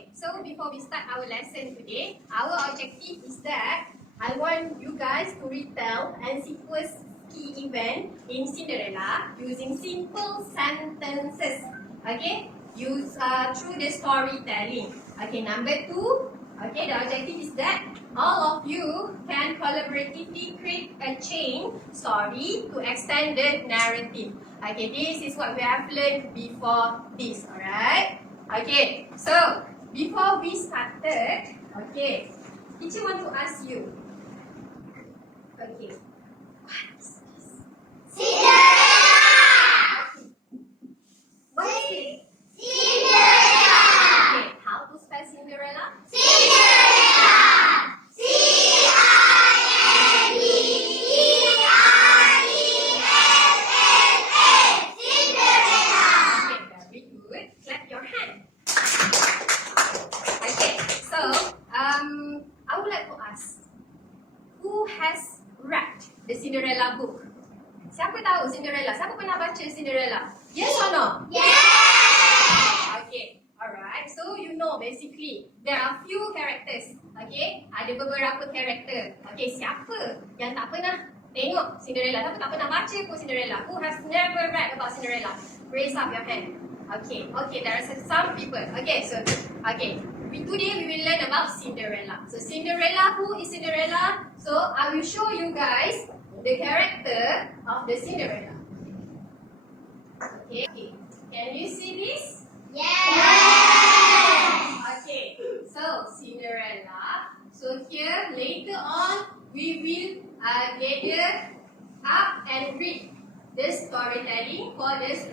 Okay, so before we start our lesson today, our objective is that I want you guys to retell and sequence key event in Cinderella using simple sentences. Okay, use through the storytelling. Okay, number 2. Okay, the objective is that all of you can collaboratively create a chain story to extend the narrative. Okay, this is what we have learned before this. Alright. Okay, so before we started, okay, teacher want to ask you. Okay, what is this? Cinderella! What is it? Cinderella! Okay, how to spell Cinderella? Cinderella! C-I-N-D-E-R-E-L-L-A! Cinderella! Okay, very good. Clap your hand. Okay, so I would like to ask, who has read the Cinderella book? Siapa tahu Cinderella? Siapa pernah baca Cinderella? Yes or no? Yes! Okay, alright. So you know basically there are few characters. Okay, ada beberapa karakter. Okay, siapa yang tak pernah tengok Cinderella? Siapa tak pernah baca pun Cinderella? Who has never read about Cinderella? Raise up your hand. Okay, there are some people. Okay, so today we will learn about Cinderella. So Cinderella, who is Cinderella? So I will show you guys the character of the Cinderella. Okay, can you see this? Yes! Okay, so Cinderella. So here later on we will gather up and read the storytelling for this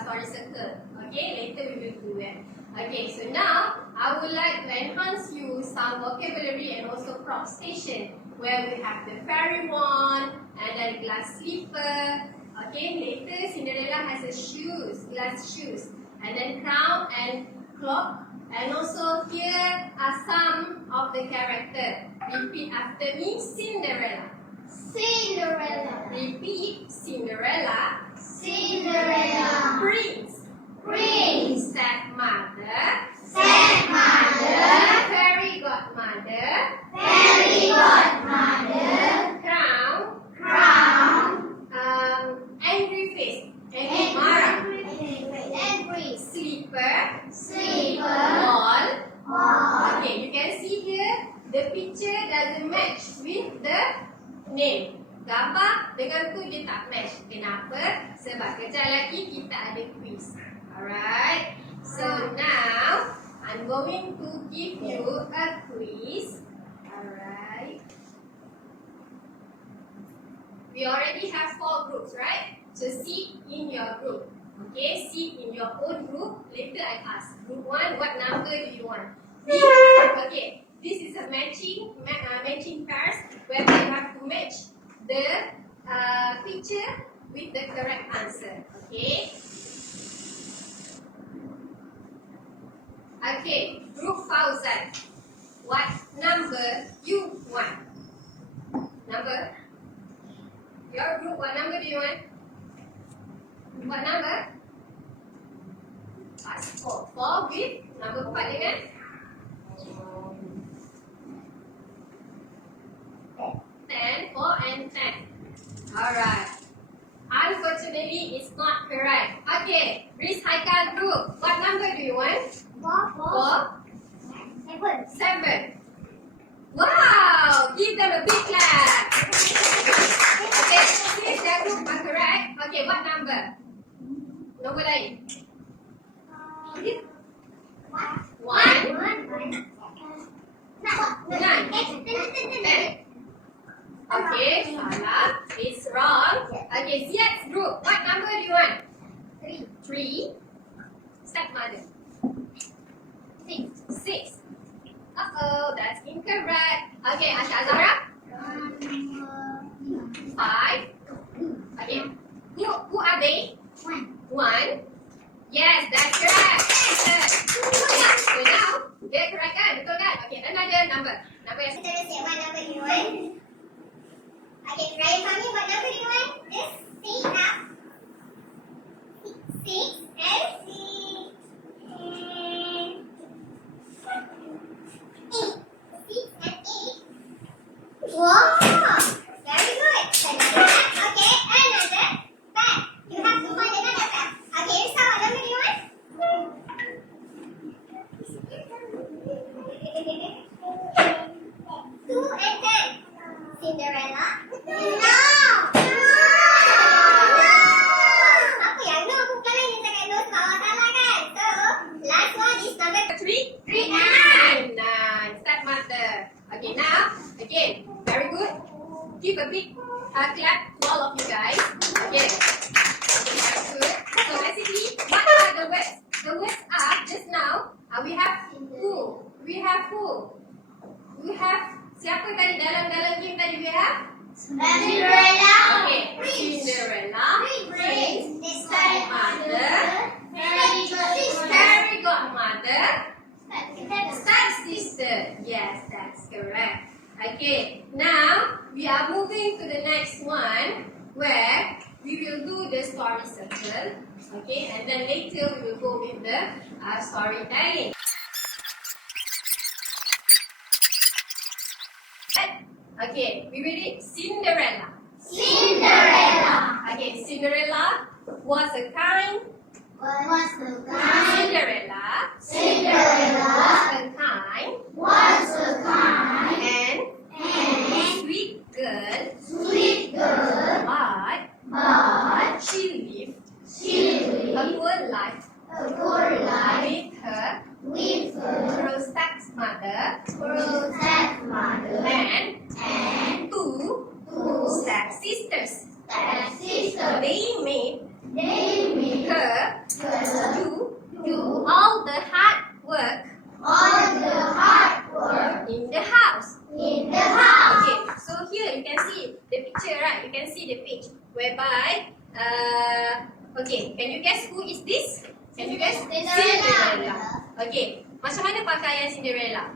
story circle. Okay, later we will do that. Okay, so now I would like to enhance you some vocabulary and also prop station where we have the fairy wand and then glass slipper. Okay, later Cinderella has a shoes, glass shoes, and then crown and clock. And also here are some of the character. Repeat after me, Cinderella. Cinderella! Repeat, Cinderella. Cinderella! Prince. Prince! Stepmother. Stepmother! Fairy godmother. Fairy godmother! Crown. Crown! Angry face. Angry marah. Angry! Slipper. Sleeper! Ball. Ball! Okay, you can see here the picture doesn't match with the name. Gambar dengan tu dia tak match. Kenapa? Sebab kejap lagi kita ada quiz. Alright. So now I'm going to give you a quiz. Alright. We already have 4 groups, right? So sit in your group. Okay, sit in your own group. Later I ask. Group 1, what number do you want? Okay, this is a matching pairs where we have to match the picture with the correct answer. Okay. Okay, group Fauzan. What number you want? Number? Your group, what number do you want? What number? Ask 4. 4 with number 4 dengan 10, 4 and 10. Alright. Unfortunately, it's not correct. Okay, Riz Haikal group. What number do you want? 4, 7. Wow! Give them a big clap. Okay, since their group are correct. Okay, what number? Nombor lain. 1, 10. Okay, salah. It's wrong. Okay, Ziad's group. What number do you want? 3. Stepmother. 6. Uh-oh, that's incorrect. Okay, Asha Azara. 5. Okay. Who are they? 1. Yes, that's correct. Okay, so now, they're correct kan? Betul kan? Okay, another number. Number yang What number do you want? Okay, Ryan, tell me what number do you want? Just say it now. 6 and 6 and Cinderella? No! Apa yang no? Aku kalau ni cakap no sebab awak salah kan? So, last one is number 3. 9. 9. Stepmother. Okay, now, again, very good. Give a big clap to all of you guys. Okay. Okay, very good. So basically, what are the words? The words are, just now, we have who? We have who? We have, siapa tadi dalam game tadi we have? Cinderella. Okay, Cinderella. Prince. Stepmother. Fairy godmother. Stepsister. Yes, that's correct. Okay, now we are moving to the next one where we will do the story circle. Okay, and then later we will go with the storytelling. Okay, we will read Cinderella. Cinderella. Okay, Cinderella was a kind. Cinderella Cinderella was a kind was a kind and and sweet girl, sweet girl, but she lived she a lived poor life a poor life with her with her stepmother stepmother and two two stepsisters. stepsisters. They made They made her her do all the hard work all the hard work in the house. in the house. Okay, so here you can see the picture, right? You can see the page whereby, okay, can you guess who is this? Can you guess? Cinderella. Okay, macam mana pakaian Cinderella?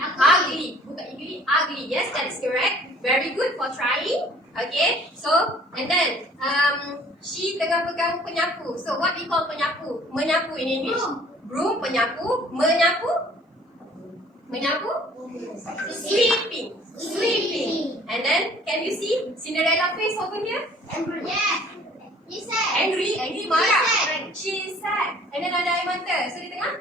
Ugly. Bukan ugly, ugly. Yes, that is correct. Very good for trying. Okay, so and then she tengah pegang penyapu. So what we call penyapu? Menyapu in English. Broom, penyapu, menyapu. Menyapu? Sweeping. Sweeping. And then can you see Cinderella face over here? Yeah. You said. Angry, marah. sad. She is sad. And then ada air mata. So dia tengah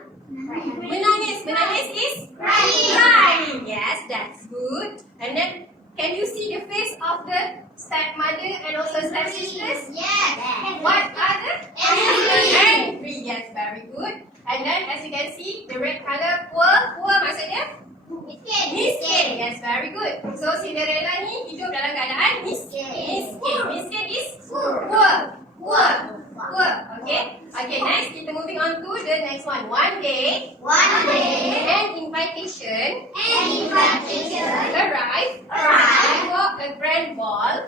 menangis. Menangis is Crying. crying. Yes, that's good. And then can you see the face of the stepmother and also stepsisters? Yes. What are the? Angry. Angry. Yes, very good. And then as you can see, the red color poor. Poor maksudnya? Miskin. Yes, very good. So Cinderella ni hidup dalam keadaan miskin. Miskin is poor. Okay. Okay, next kita moving on to the next one. One day, an invitation arrived for a grand ball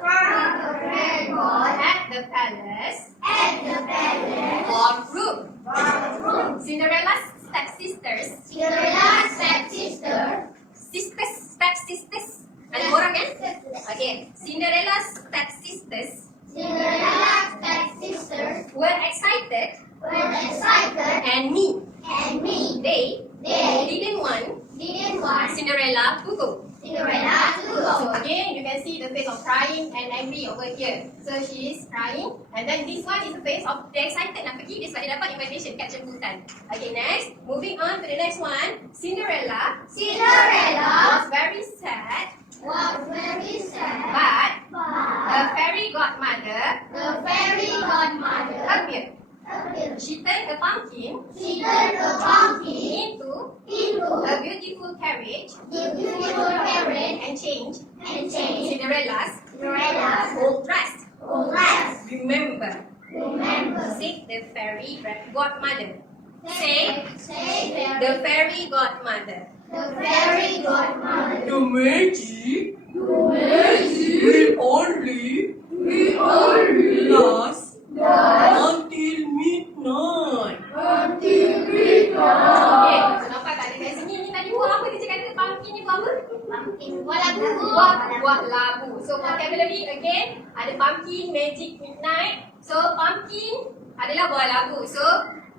at the palace ballroom. Cinderella's stepsisters. Stepsisters. Ada orang kan? Okay. Cinderella's stepsisters were excited and me. They didn't want Cinderella to go. So again, you can see the face of crying and angry over here. So she is crying, and then this one is the face of the excited nak pergi sebab dia dapat invitation kat jemputan. Okay, next, moving on to the next one. Cinderella was very sad, but her fairy godmother appeared. She turned a pumpkin into a beautiful carriage and changed Cinderella's old dress. Remember, say the fairy godmother. Say the fairy godmother. The magic will only last until midnight. Okay, so nampak tak dekat sini ni tadi buah apa dia cakap kata pumpkin ni buah apa? Buah labu. So vocabulary again, ada pumpkin, magic, midnight. So pumpkin adalah buah labu. So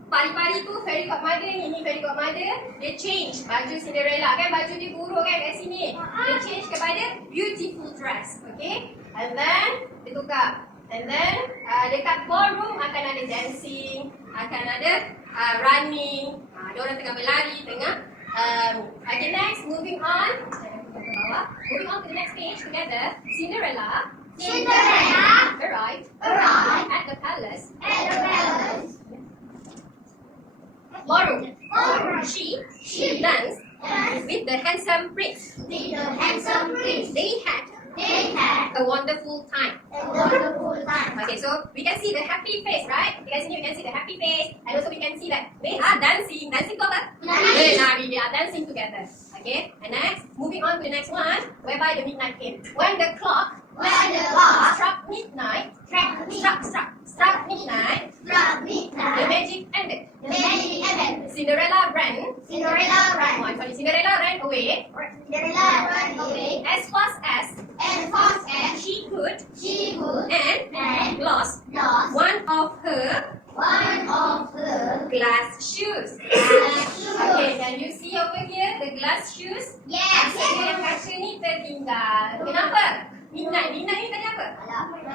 pari-pari tu fairy godmother ni fairy godmother, dia change baju Cinderella kan, baju dia buruk kan kat sini. Dia change kepada beautiful dress. Okay, and then dia tukar. And then dekat ballroom akan ada dancing, akan ada running. Dia orang tengah berlari, tengah. Okay, next, moving on. Moving on to the next page together. Cinderella Cinderella arrived arrived at the palace. at the palace. Moreover, Moreover, she she danced danced with the handsome prince. with the handsome prince. They had They had a wonderful time. a wonderful time. Okay, so we can see the happy face, right? You guys, we can see the happy face, and also we can see that they are dancing. Dancing together. They are dancing together. Okay, and next, moving on to the next one, whereby the midnight came. When the clock When the clock struck midnight, struck struck midnight, the midnight, magic ended. the magic ended. Cinderella ran. Cinderella Oh, ran. I'm sorry, Cinderella ran away Cinderella ran away as fast as as fast as she could she could and lost lost one of her one of her glass shoes. shoes. Okay, can you see over here the glass shoes? Yes. Maksudnya kaca ni tertinggal. Kenapa? Midnight ni tadi apa?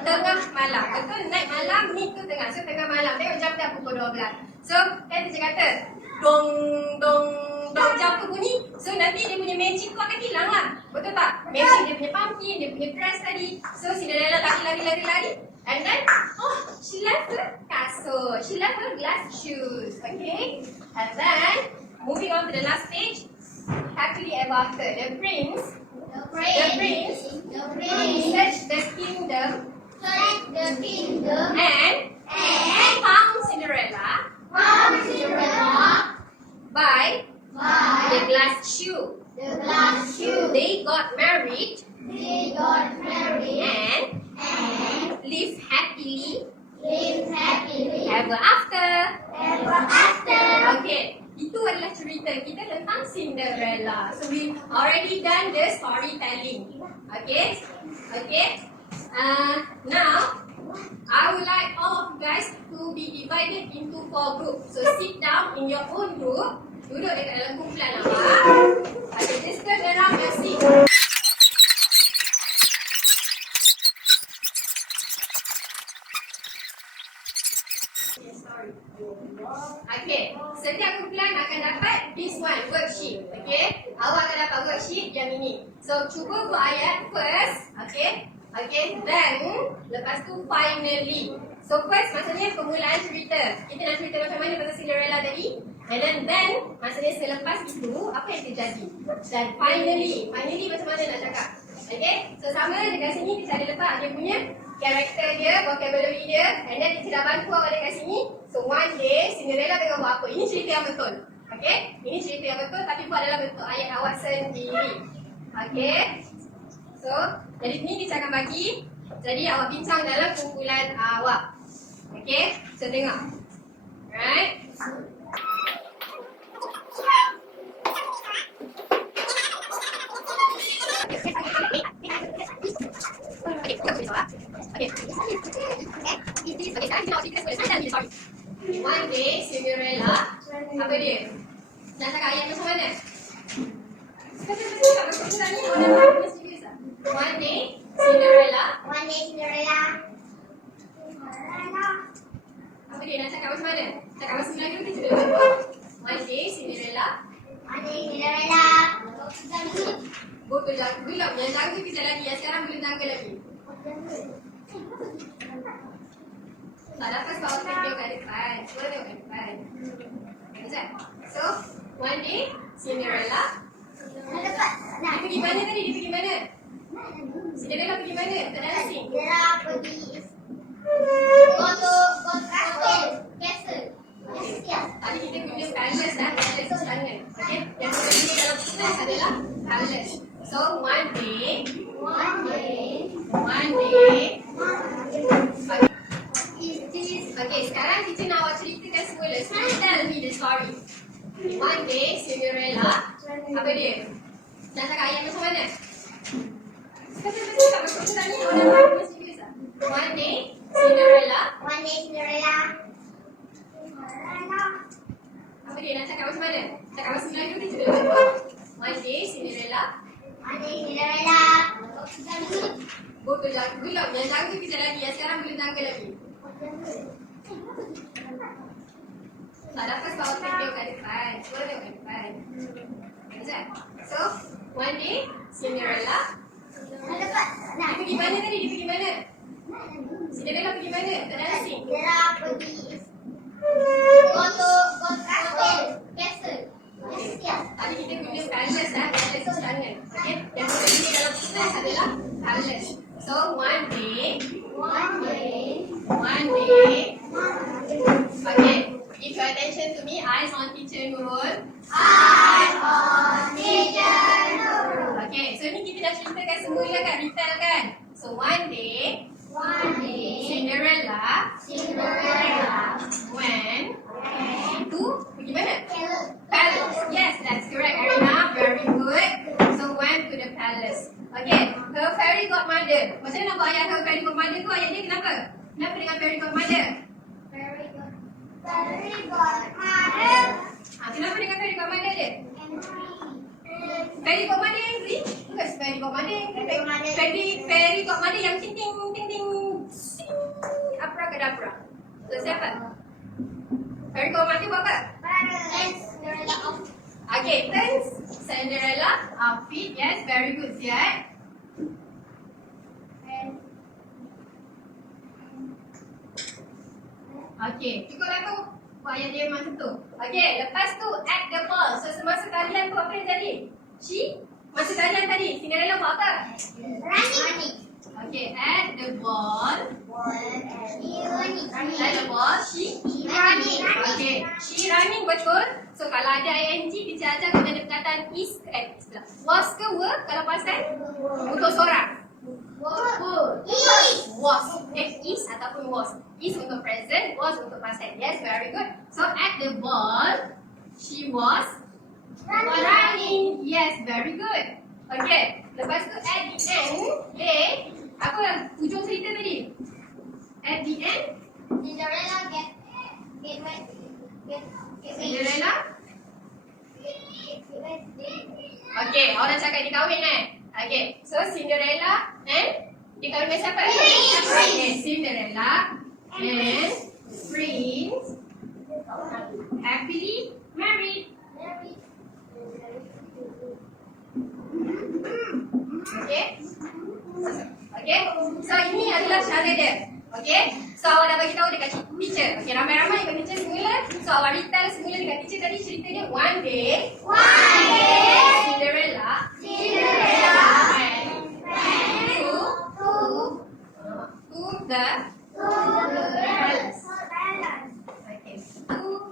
Tengah malam. Betul, night malam, mid tu tengah. So tengah malam. Tengok jam dah pukul 12. So kan teacher kata dong dong dong jam tu bunyi. So nanti dia punya magic tu akan hilang lah. Betul tak? Magic dia punya pumpkin, dia punya dress tadi. So Cinderella lari. And then, oh, she left her castle. She left her glass shoes. Okay? And then, moving on to the last page. Happily ever after, the prince The prince searched the kingdom searched the kingdom and and found Cinderella found Cinderella by by the glass shoe. the glass shoe. They got married They got married and and lived happily lived happily ever after. ever after. Okay, itu adalah cerita kita tentang Cinderella. So we already done the storytelling. Okay, now I would like all of you guys to be divided into 4 groups. So sit down in your own group. Duduk dekat dalam kumpulan awak. Okay, just turn around your seat. Okay, setiap kumpulan akan dapat this one worksheet. Okay, awak akan dapat worksheet yang ini. So cuba buat ayat first. Okay, then lepas tu finally. So first maksudnya permulaan cerita. Kita nak cerita macam mana pasal Cinderella tadi. And then maksudnya selepas itu apa yang terjadi. Dan finally macam mana nak cakap. Okay, so sama dekat sini kita ada letak dia punya karakter dia, vocabulary dia, and then kita dah bantu awak dekat sini. So one day Cinderella tengah buat apa? Ini cerita yang betul. Okay, ini cerita yang betul tapi buat dalam bentuk ayat awak sendiri. Okay, so jadi ni kita akan bagi. Jadi awak bincang dalam kumpulan awak. Okay, so tengok. Right. One day Cinderella apa dia? Nak cakap ayat macam mana? One day Cinderella apa dia nak cakap macam mana? Cakap bahasa Melayu kita dulu. One day Cinderella betul jaga belum yang jaga kita lagi yang sekarang belum jaga lagi. Tak dapat sebab tengok kat depan. Cuba tengok kat depan. Macam? So, one day Cinderella dia pergi mana tadi? Dia pergi mana? Cinderella pergi mana? Tak dancing. Tadi kita guna colours dah. Colours tangan. Okay? Yang kita guna dalam tulis adalah colours. So, one day. Okay, sekarang kita nak awak ceritakan semula. Sekarang tell me the story. One day, Cinderella, apa dia? Nak cakap ayat macam mana? Cakap macam tadi, orang mesti serius lah. One day, Cinderella, apa dia? Nak cakap macam mana? Cakap bahasa Melayu dia juga. One day, Cinderella, betul jaga belum. Yang jaga kita lagi, yang sekarang belum jaga lagi. Tak dapat sebab tengok kat depan. Cuba tengok kat depan. Macam? So, One day, Cinderella. Dia pergi mana tadi? Dia pergi mana? Cinderella pergi mana? Tak dancing. Tadi kita guna colours lah. Colours tangan. Okay. Yang kita guna dalam class adalah colours. So, one day. Okay. Give your attention to me. Eyes on teacher Nurul. Okay. So, ni kita dah ceritakan semula kan? Detail kan? So, one day. Cinderella went to pergi mana? Palace. Yes, that's correct, Arina. Very good. So went to the palace. Okay, her fairy godmother. Macam mana nampak ayah her fairy godmother tu? Ayah dia kenapa? Kenapa dengan fairy godmother? Kenapa dengan fairy godmother dia? Fairy godmother yang Henry? Bukan fairy godmother yang fairy godmother yang ting ting sing abracadabra. So siapa? Fairy godmother buat apa? Okay, turns Cinderella outfit. Yes, very good, Ziad. Okay, cukup lah tu. Buat ayah dia macam tu. Okay, lepas tu at the ball. So semasa talian tu apa yang jadi? Masa talian tadi, Cinderella buat apa? Running. Okay, at the ball. At the ball, she Running. Okay, she running, betul. So kalau ada ing, kita ajar guna perkataan is was ke were kalau pasal untuk seorang. Was. Is ataupun was. Is untuk present, was untuk past tense. Yes, very good. So at the ball, she was running. Yes, very good. Okay, lepas tu at the end, they apa ujung cerita tadi? At the end, Cinderella get Cinderella. Okay, orang cakap dia kahwin kan? Okay, so Cinderella and dia kahwin dengan siapa? Okay, Cinderella and Prince happily married. Okay? Okay? So ini adalah cara dia. Okay? So awak dah bagi tahu dekat teacher. Okay, ramai-ramai ikut teacher semula. So awak retell semula dekat teacher tadi cerita dia. One day Cinderella went to the palace. Okay. To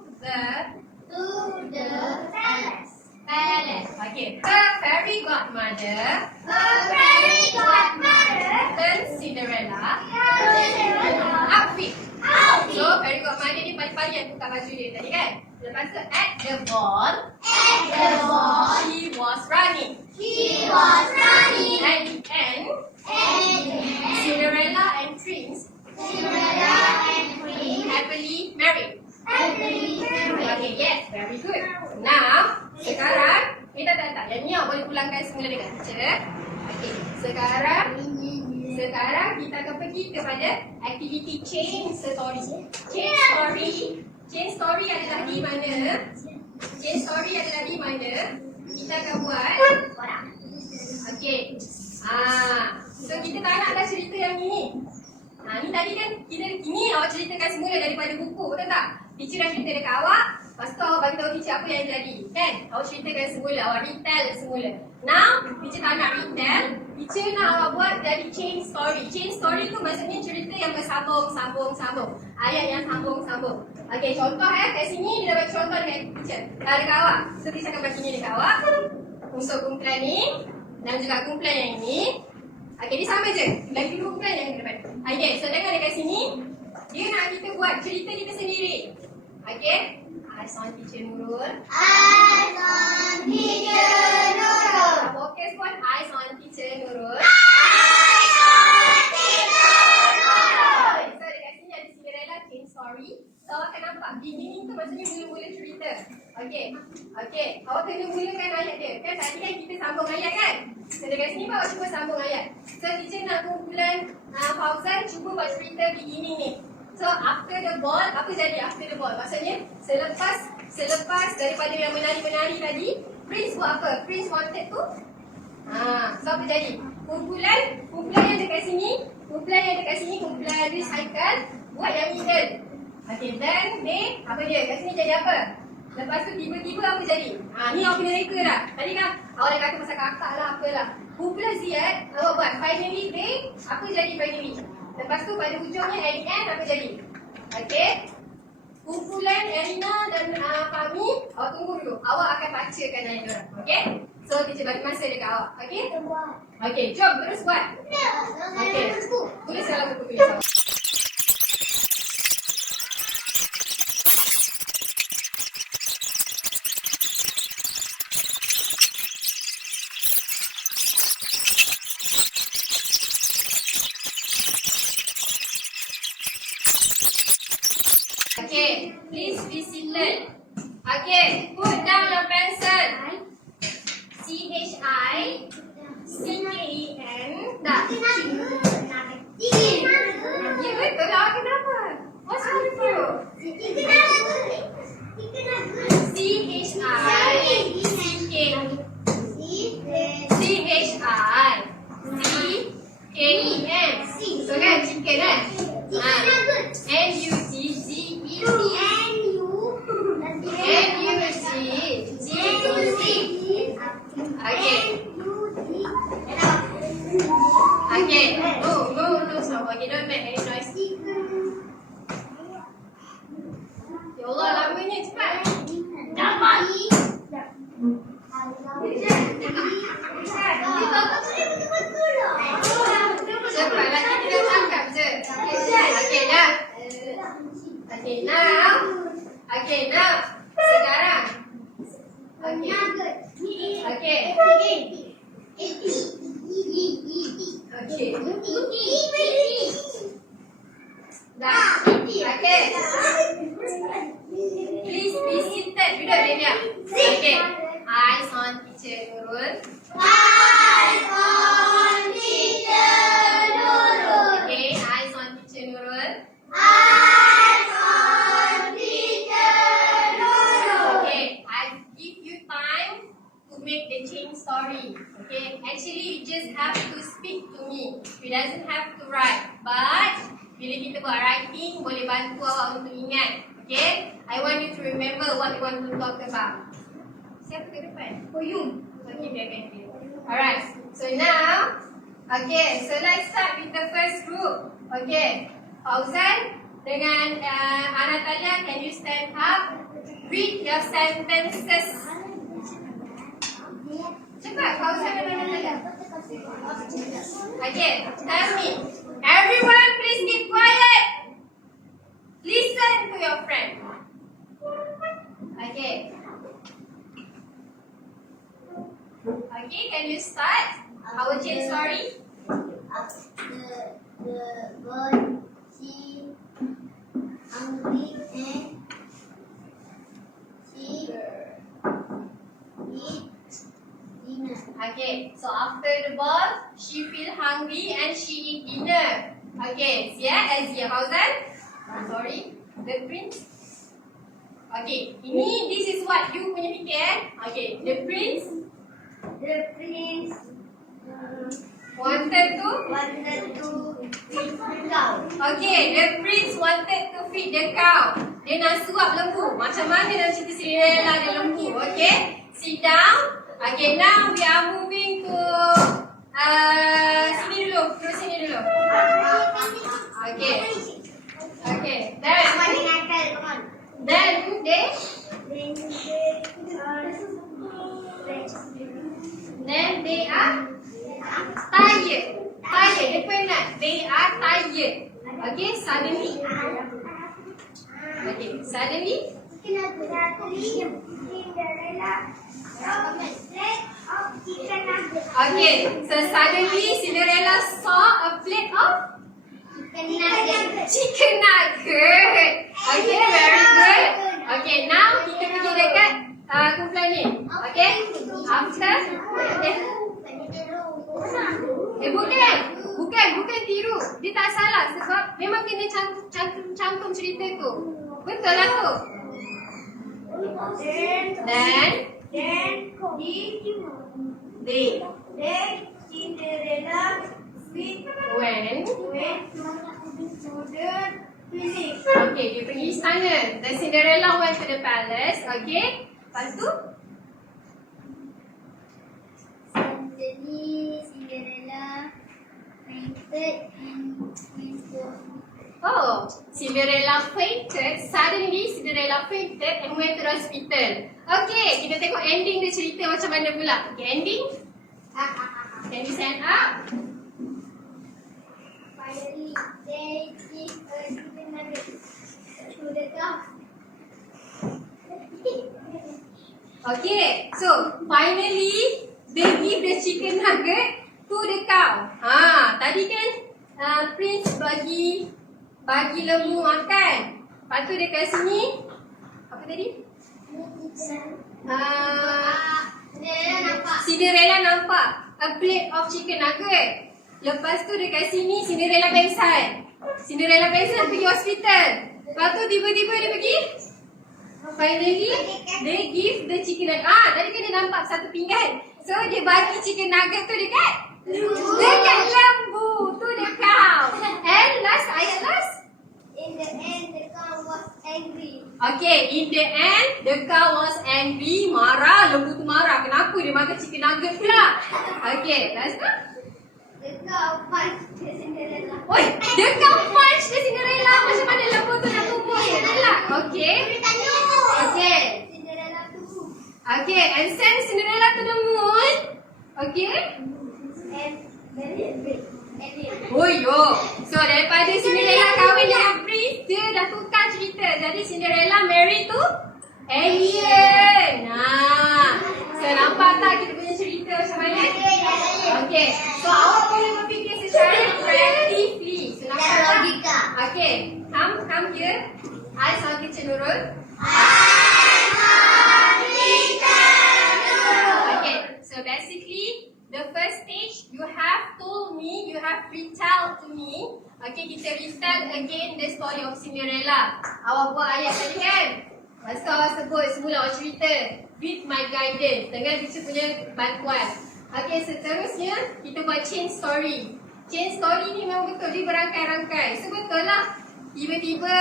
the palace. Okay. Her fairy godmother turns Cinderella outfit. So fairy godmother ni pagi-pagi yang tukar baju dia tadi kan. Lepas tu at the ball, she was running. At the end, Cinderella and Prince happily married. Okay, yes, very good. Now, sekarang kita tak. Yang ni awak boleh ulangkan semula dekat teacher. Okay, sekarang kita akan pergi kepada aktiviti change story. Change story adalah di mana? Kita akan buat. Okay. So kita tak nak dah cerita yang ini. Ni tadi kan ini awak ceritakan semula daripada buku, betul tak? Teacher dah cerita dekat awak, lepas tu awak bagi tahu teacher apa yang jadi, kan? Awak ceritakan semula, awak retell semula. Now, teacher tak nak retell, teacher nak awak buat jadi chain story. Chain story tu maksudnya cerita yang bersambung. Ayat yang sambung. Okay, contoh kat sini dia dah bagi contoh dengan teacher. Dekat awak. So, teacher akan bagi ni dekat awak. Unsur kumpulan ni dan juga kumpulan yang ini. Okay, dia sama je. Lagi dua kumpulan yang depan. Okay, so dengar dekat sini. Dia nak kita buat cerita kita sendiri. Okay? Eyes on teacher Nurul. Fokus pun eyes on teacher Nurul. So dekat sini ada Cinderella chain story. So awak akan nampak beginning tu maksudnya mula-mula cerita. Okay. Awak kena mulakan ayat dia. Kan tadi kan kita sambung ayat kan? So dekat sini awak cuba sambung ayat. So teacher nak kumpulan Fauzan cuba buat cerita beginning ni. So after the ball, apa jadi after the ball? Maksudnya selepas daripada yang menari-menari tadi, Prince buat apa? Prince wanted to So apa jadi? Kumpulan yang dekat sini, kumpulan recycle buat yang middle. Okay, then they apa dia? Kat sini jadi apa? Lepas tu tiba-tiba apa jadi? Ni awak kena reka dah. Tadi kan awak dah kata pasal kakak lah apalah. Kumpulan Z awak buat finally they apa jadi finally? Lepas tu pada hujungnya at the end apa jadi? Okay. Kumpulan Erina dan Fahmi, awak tunggu dulu. Awak akan bacakan ayat diorang. Okay? So, teacher bagi masa dekat awak. Okay? Okay, jom terus buat. Okay. Tulis dalam buku tulis awak. Okay, please be seated. Okay, put down your pencil. CHICKEN. Dah. Ya betul lah, kenapa? What's wrong with you? CHICKEN. So kan, chicken kan? Okay, no, stop. Okay, don't make any noise. Ya Allah, lamanya cepat. Dapat. Cepat lagi kita tangkap je. Okay, dah. Okay, now. Sekarang. Okay. Dah. Okay. Please be seated. Duduk dia. Okay. Eyes on teacher Nurul. Okay. Eyes on teacher Nurul. Okay. I give you time to make the change story. Okay. Actually, you just have to speak to me. You doesn't have to write. But bila kita buat writing, boleh bantu awak untuk ingat. Okay? I want you to remember what we want to talk about. Siapa ke depan? Yum. Okay, biarkan dia. Alright. So now, okay. So let's start with the first group. Okay. Fauzan dengan Anatalia, can you stand up? Read your sentences. Cepat, Fauzan dan Anatalia. Okay, tell me. Everyone, please keep quiet. Listen to your friend. Okay. Okay, can you start our change story? The bird, she hungry and she eat dinner. Okay, so after the bird, she feel hungry and she eat dinner. Okay, Zia, Fauzan. Sorry, the prince. Okay, this is what you punya fikir. Okay, the prince wanted to feed the cow. Okay, the prince wanted to feed the cow. Dia nak suap lembu. Macam mana dalam cerita Cinderella ada lembu? Okay, sit down. Okay, now we are moving to sini dulu. Terus sini dulu. Okay. Okay, then they are tired. Dia penat. They are tired. Okay, suddenly. Okay, so suddenly Cinderella saw a plate of chicken nugget. Okay, very good. Okay, now kita pergi dekat kumpulan ni. Okay, after bukan tiru. Dia tak salah sebab memang kena cantum cerita tu. Betul lah tu. Then the Cinderella went to the palace. Okay, dia pergi istana. The Cinderella went to the palace. Okay. Lepas tu? Suddenly, Cinderella fainted and went to Oh, Cinderella fainted. Suddenly, Cinderella fainted and went to the hospital. Okay, kita tengok ending dia cerita macam mana pula. Okay, ending. Can you stand up? Finally, they give a chicken nugget to the dog. Okay, so finally they give the chicken nugget to the cow. Tadi kan Prince bagi lembu makan. Lepas tu dekat sini apa tadi? Cinderella nampak a plate of chicken nugget. Lepas tu dekat sini Cinderella pengsan. Cinderella pengsan pergi hospital. Lepas tu tiba-tiba dia pergi. Finally they give the chicken nugget. Tadi kan dia nampak satu pinggan. So dia bagi chicken nugget tu dekat lembu, to the cow. And last ayat last. In the end, the cow was angry. Okay, in the end the cow was angry, marah, lembu tu marah. Kenapa dia makan chicken nugget pula? Okay, last tu. The cow punched the Cinderella. Oi, the cow punched the Cinderella. Macam mana lembu tu nak tumbuk Cinderella? Okay. Okay. Cinderella tumbuk. Okay, and send Cinderella to the moon. Okay. And then Oh yo. So daripada Cinderella kahwin dengan Prince, dia dah tukar cerita. Jadi Cinderella married to alien. So nampak tak kita punya cerita macam mana? Okay. So awak boleh berfikir secara kreatifly. So nampak tak? logika. Okay. Come here. Eyes on kitchen Nurul. Okay. So basically the first stage, you have told me, you have retell to me. Okay, kita retell again the story of Cinderella. Awak buat ayat tadi kan? Lepas tu awak sebut semula awak cerita with my guidance, dengan teacher punya bantuan. Okay, seterusnya kita buat chain story. Chain story ni memang betul, dia berangkai-rangkai. So betul lah, tiba-tiba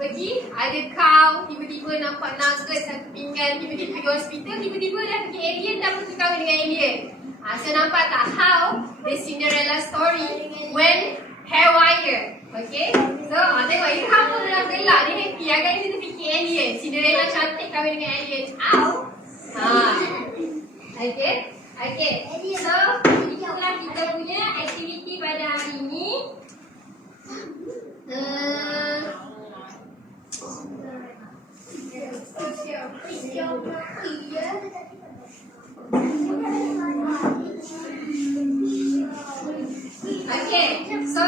pergi ada cow, tiba-tiba nampak nugget satu pinggan, tiba-tiba pergi hospital, tiba-tiba dah pergi alien, dah pergi kahwin dengan alien. So nampak tak how the Cinderella story went haywire. Okay, so tengok Ilham pun dalam gelak, dia happy. Agak dia terfikir alien, Cinderella cantik kahwin dengan alien. Okay, okay. So itulah kita punya aktiviti pada hari ini. Okay, so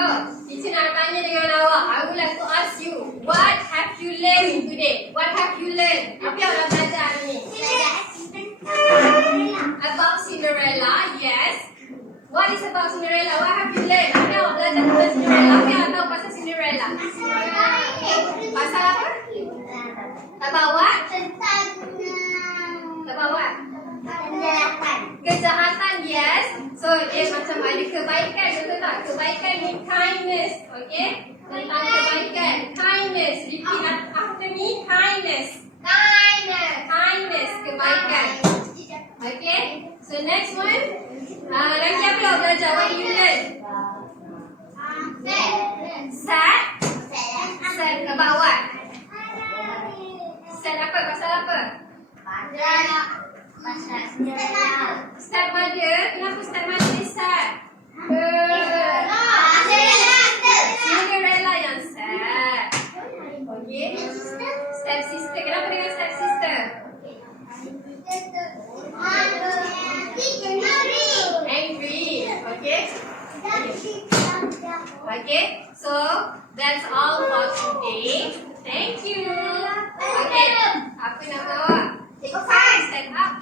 teacher nak tanya dengan awak. I would like to ask you, what have you learned today? What have you learned? Apa yang awak belajar hari ni? About Cinderella, yes. What is about Cinderella? What have you learned? Apa yang awak belajar tentang Cinderella? Apa yang awak tahu pasal Cinderella? Pasal apa? About what? About what? Kejahatan, yes. So dia macam ada kebaikan, betul tak? Kebaikan ni kindness, okay? Tentang kebaikan, kindness. Repeat after me, kindness. Kindness, kebaikan. Okay? So next one, lagi apa yang belajar? What you learn? Sad. Sad about what? Sad apa? Pasal apa? Stepmother, kenapa stepmother ni sad? Cinderella yang sad. Okay. Step sister, kenapa dengan step sister? Angry. Okay. Okay. So that's all for today. Thank you. Okay. Apa nama awak? Stand up.